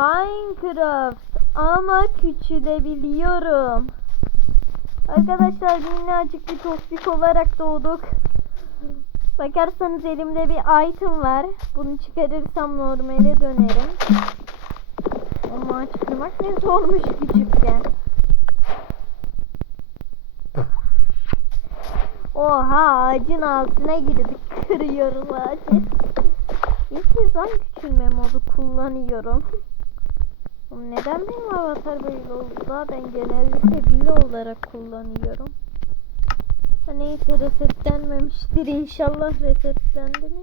Minecraft ama küçülebiliyorum. Arkadaşlar minnacık bir tospik olarak doğduk. Bakarsanız elimde bir item var. Bunu çıkarırsam normale dönerim. Ama çıkmak ne zormuş küçükken. Oha ağacın altına girdik. Kırıyoruz ağacı. İlk lan küçülme modu kullanıyorum. Neden benim avatar böyle oldu da ben genellikle Billy olarak kullanıyorum. Neyse resetlenmemiştir inşallah resetlendi mi?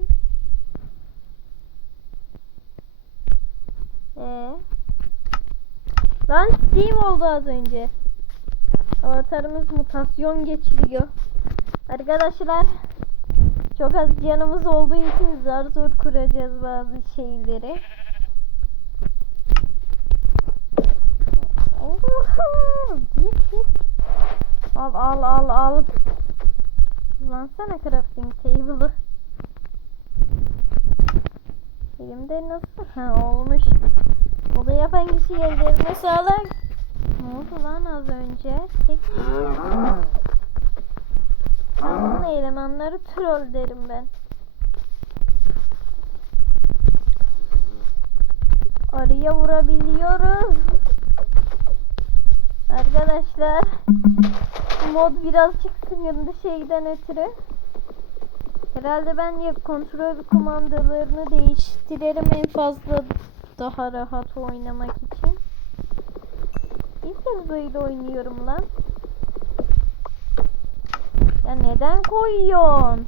Ee? Lan Steve oldu az önce. Avatarımız mutasyon geçiriyor. Arkadaşlar çok az canımız olduğu için zar zor kuracağız bazı şeyleri. Git git. Al al al al. Kullansana crafting table'ı. Elimde nasıl? Ha olmuş. O da yapan kişi geldi evine sağlık. Ne oldu lan az önce? Tek ben bunu elemanları troll derim ben. Arıya vurabiliyoruz. Arkadaşlar mod birazcık sıkıntı şeyden ötürü. Herhalde ben ya kontrol kumandalarını değiştirelim en fazla daha rahat oynamak için. İlk kez böyle oynuyorum lan. Ya neden koyuyorsun?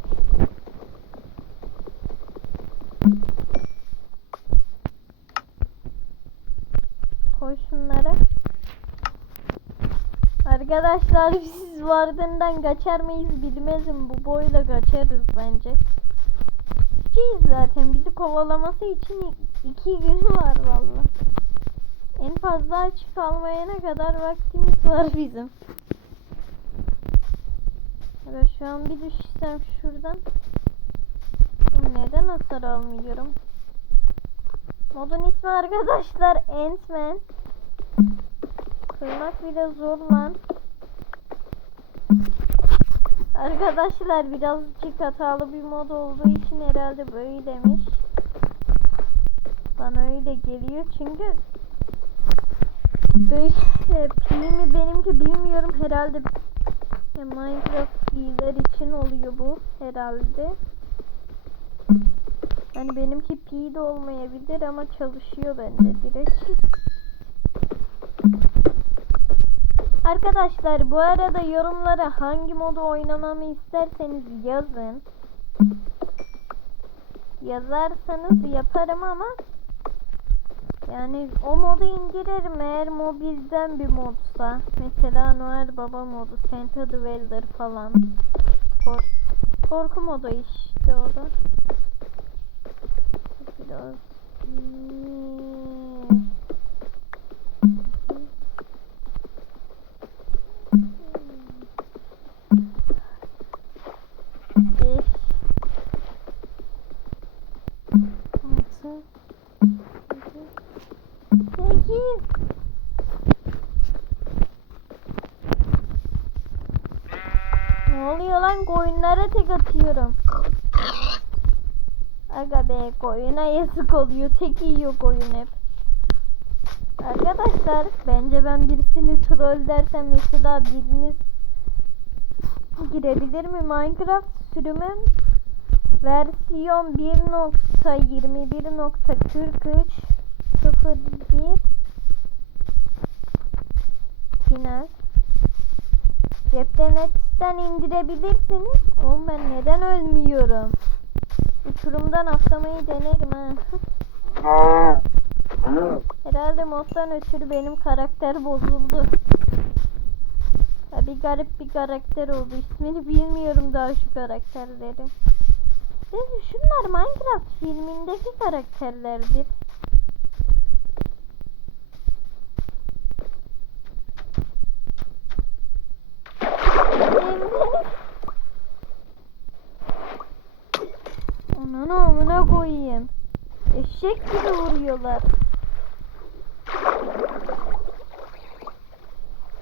Arkadaşlar biz vardığından kaçar mıyız bilmezim. Bu boyla kaçarız bence. Ciz zaten bizi kovalaması için iki gün var valla. En fazla aç kalmayana kadar vaktimiz var bizim. Ya şu an bir düşsem şuradan. Neden hasar almıyorum? Modun ismi arkadaşlar Ant-Man. Kırmak bile zor lan. Arkadaşlar birazcık hatalı bir mod olduğu için herhalde böylemiş. Bana öyle geliyor çünkü böyle pimi benimki bilmiyorum herhalde ya Minecraft iyiler için oluyor bu herhalde. Yani benimki pi de olmayabilir ama çalışıyor bende direkt. Arkadaşlar bu arada yorumlara hangi modu oynamamı isterseniz yazın. Yazarsanız yaparım ama yani o modu indiririm eğer mobilden bir modsa. Mesela Noel Baba modu, Santa Dweller falan. Kork korku modu işte o da. Biraz Sekiz. Ne oluyor lan koyunlara tek atıyorum. Aga be koyuna yazık oluyor. Tek yiyor koyun hep. Arkadaşlar bence ben birisini troll dersem mesela biriniz girebilir mi Minecraft sürümüm versiyon 1.21.43 01 final Cepten indirebilirsiniz. Oğlum ben neden ölmüyorum? Uçurumdan atlamayı denerim ha. Herhalde moddan ötürü benim karakter bozuldu. Ya bir garip bir karakter oldu. İsmini bilmiyorum daha şu karakterleri. Neyse şunlar Minecraft filmindeki karakterlerdir. Eşek gibi vuruyorlar.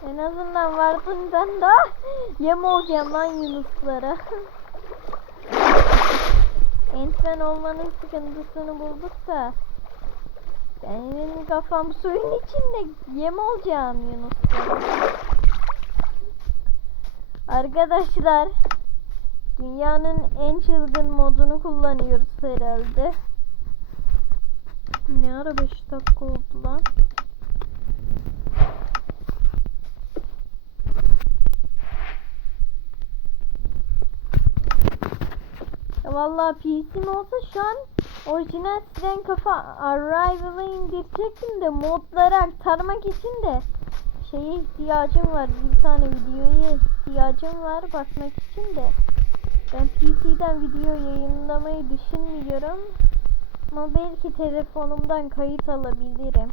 En azından vardığından da yem olacağım lan yunuslara. Entmen olmanın sıkıntısını bulduk da. Benim kafam suyun içinde yem olacağım yunuslara. Arkadaşlar dünyanın en çılgın modunu kullanıyoruz herhalde. Ne ara 5 dakika oldu lan? Ya Vallahi PC'm olsa şu an orijinal Siren Kafa Arrival'ı indirecektim de modları aktarmak için de şeye ihtiyacım var. Bir tane videoya ihtiyacım var bakmak için de. Ben PC'den video yayınlamayı düşünmüyorum. Ama belki telefonumdan kayıt alabilirim.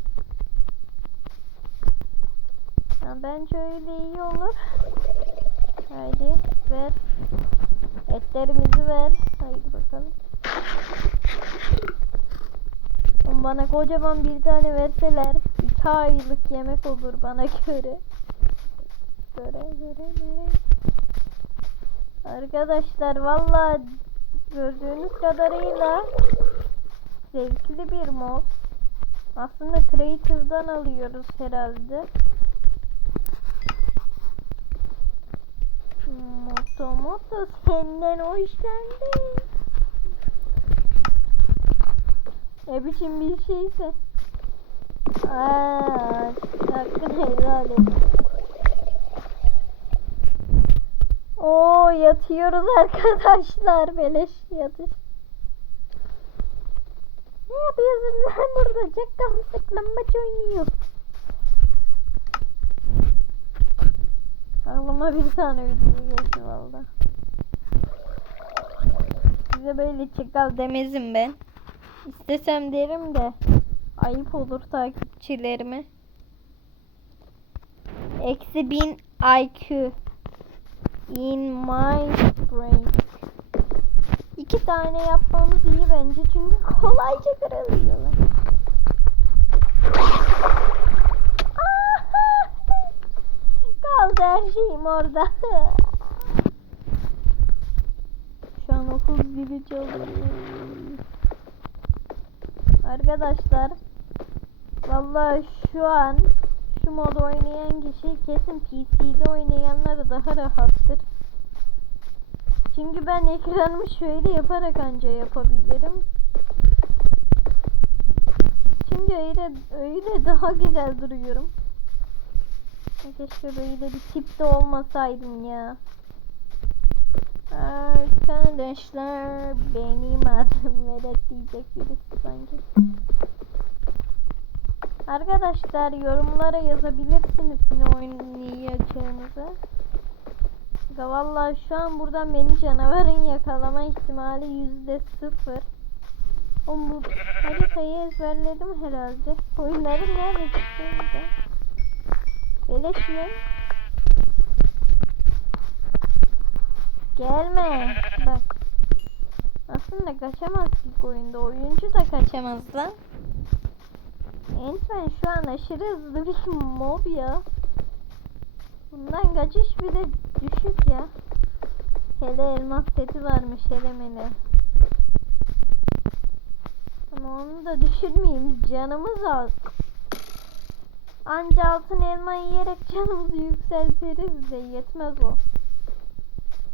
Ya bence öyle iyi olur. Haydi ver. Etlerimizi ver. Haydi bakalım. Bana kocaman bir tane verseler iki aylık yemek olur bana göre. Göre göre göre. Arkadaşlar valla gördüğünüz kadarıyla zevkli bir mod. Aslında Creative'dan alıyoruz herhalde. Moto moto senden hoşlandım. Ne biçim bir şeyse. Aa, hakkını helal et. Oo yatıyoruz arkadaşlar. Beleş yatış. Yapıyorsun lan burada? Jackal saklambaç oynuyor. Aklıma bir tane video geldi valla. Size böyle çakal demezim ben. İstesem derim de ayıp olur takipçilerime. Eksi bin IQ in my brain. İki tane yapmamız bence çünkü kolayca kırılıyorlar. Kaldı her şeyim orada. Şu an okul zili çalıyor. Arkadaşlar Vallahi şu an şu mod oynayan kişi kesin PC'de oynayanlar daha rahattır. Çünkü ben ekranımı şöyle yaparak anca yapabilirim. Çünkü öyle öyle daha güzel duruyorum. Keşke böyle bir tipte olmasaydım ya. Arkadaşlar benim adım Vedat diyecek birisi sanki. Arkadaşlar yorumlara yazabilirsiniz ne oynayacağınızı. Ya Vallahi şu an buradan beni canavarın yakalama ihtimali yüzde sıfır. Oğlum bu haritayı ezberledim herhalde. Oyunları nerede çıktığında? Beleş mi? Gelme. Bak. Aslında kaçamaz ilk oyunda. Oyuncu da kaçamaz lan. Ant-Man şu an aşırı hızlı bir mob ya. Bundan kaçış bir de düşük ya. Hele elmas seti varmış hele mele. Ama onu da düşürmeyeyim. Canımız az. Anca altın elma yiyerek canımızı yükseltiriz de yetmez o.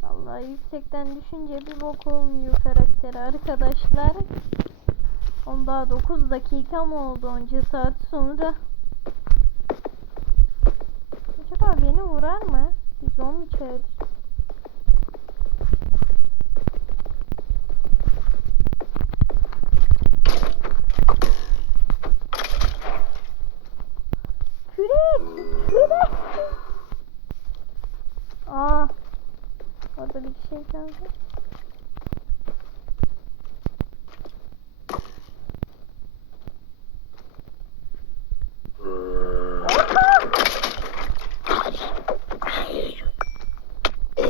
Allah yüksekten düşünce bir bok olmuyor karakteri arkadaşlar. Onda 9 dakika mı oldu onca saat sonra? Acaba beni vurar mı? Zombi çağır. Kürek! Kürek! Aa, orada bir şey kaldı.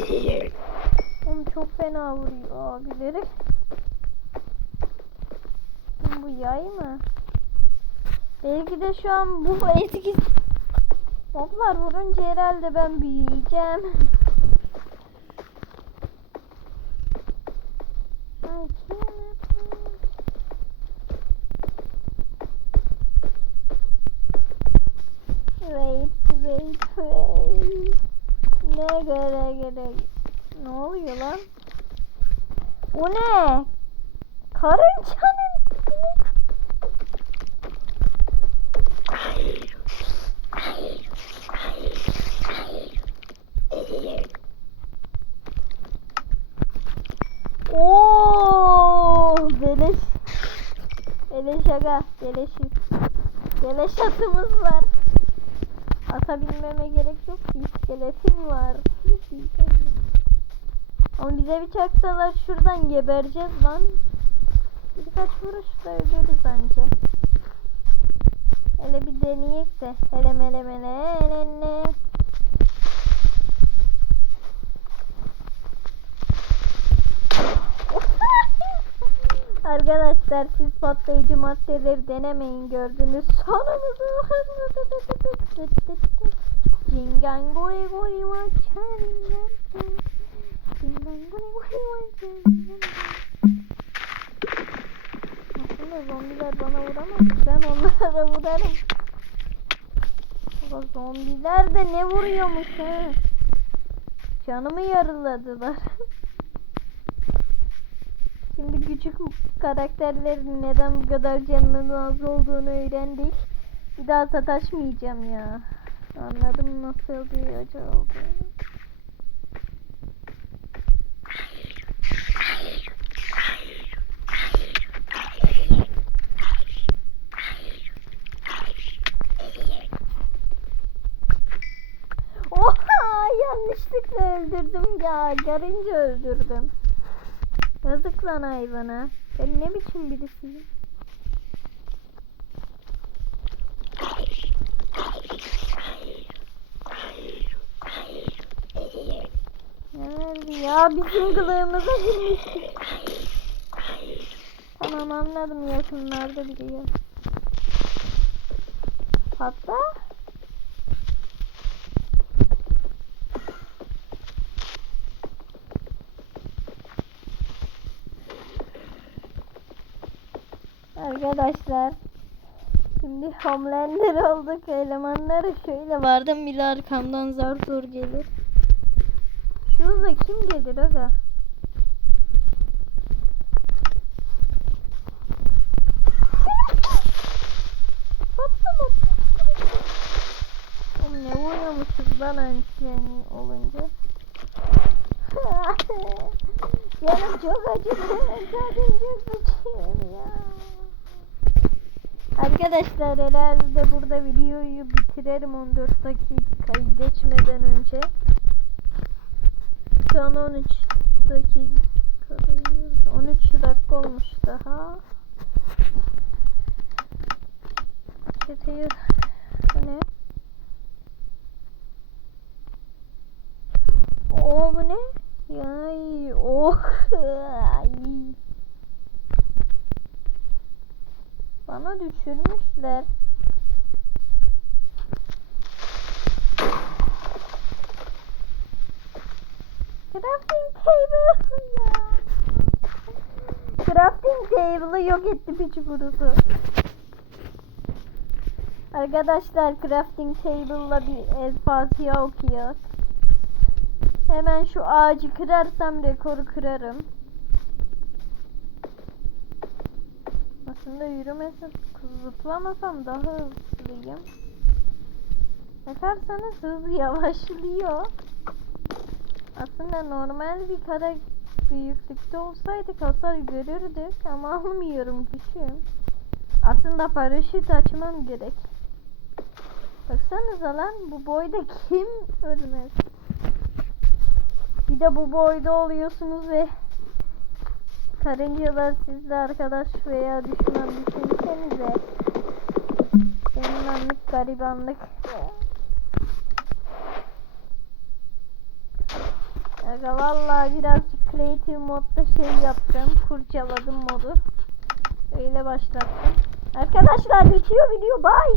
Oğlum çok fena vuruyor abileri. Bu yay mı? Belki de şu an bu etkisi Moblar vurunca herhalde ben büyüyeceğim. Ne göre göre. Ne oluyor lan? Bu ne? Karıncanın tipini. Oo, beleş. Beleş aga, beleş. Beleş atımız var. Ata binmeme gerek yok ki iskeletim var. Ama bize bir çaksalar şuradan gebereceğiz lan. Birkaç vuruşla ölürüz anca. Hele bir deneyek de. Hele mele mele hele ne. Arkadaşlar siz patlayıcı maddeleri denemeyin gördünüz sonumuzu. Cingan goy goy wacharingan. Cingan goy goy wacharingan. Aslında zombiler bana vuramaz. Ben onlara vurarım. Ama zombiler de ne vuruyormuş he? Canımı yarıladılar. Şimdi küçük karakterlerin neden bu kadar canının az olduğunu öğrendik. Bir daha sataşmayacağım ya. Anladım nasıl bir acı olduğunu. Oha yanlışlıkla öldürdüm ya. Garınca öldürdüm. Yazık lan hayvana. Ben ne biçim birisiyim? Nerede ya? Bizim kılığımıza girmiştik. Tamam anladım yakınlarda biri ya. Hatta Arkadaşlar Şimdi Homelander olduk elemanları şöyle vardım bile arkamdan zar zor gelir. Şu hıza kim gelir aga? Oğlum ne vuruyormuşuz lan antiyen olunca. Canım çok acıdı. Sadece sıçıyorum ya. Arkadaşlar herhalde burada videoyu bitirelim 14 dakikayı geçmeden önce. Şu an 13 dakikadayız. 13 dakika olmuş daha. Çeteyi bu ne? Oo bu ne? Yay oh ay. Bana düşürmüşler. Crafting table ya. Crafting table'ı yok etti piç kurusu. Arkadaşlar crafting table'la bir El Fatiha okuyor. Hemen şu ağacı kırarsam rekoru kırarım. Aslında yürümesi zıplamasam daha hızlıyım. Bakarsanız hız yavaşlıyor. Aslında normal bir kara büyüklükte olsaydık hasar görürdük ama almıyorum küçüğüm. Aslında paraşüt açmam gerek. Baksanıza lan bu boyda kim ölmez? Bir de bu boyda oluyorsunuz ve karıncalar sizle arkadaş veya düşman düşünsenize. Senin anlık garibanlık. Aga vallahi birazcık creative modda şey yaptım. Kurcaladım modu. Öyle başlattım. Arkadaşlar bitiyor video. Bye.